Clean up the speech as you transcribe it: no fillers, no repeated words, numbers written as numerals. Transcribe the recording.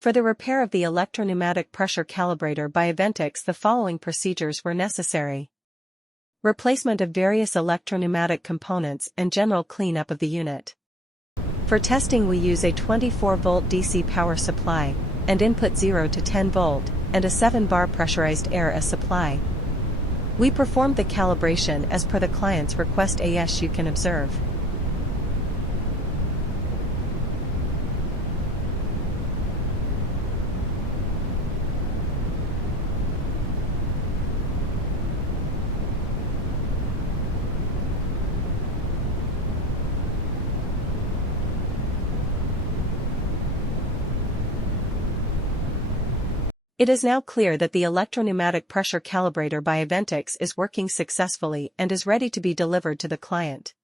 For the repair of the electropneumatic pressure calibrator by Aventics, the following procedures were necessary. Replacement of various electropneumatic components and general cleanup of the unit. For testing, we use a 24-volt DC power supply, and input 0 to 10 volt, and a 7-bar pressurized air as supply. We performed the calibration as per the client's request, as you can observe. It is now clear that the electropneumatic pressure calibrator by Aventics is working successfully and is ready to be delivered to the client.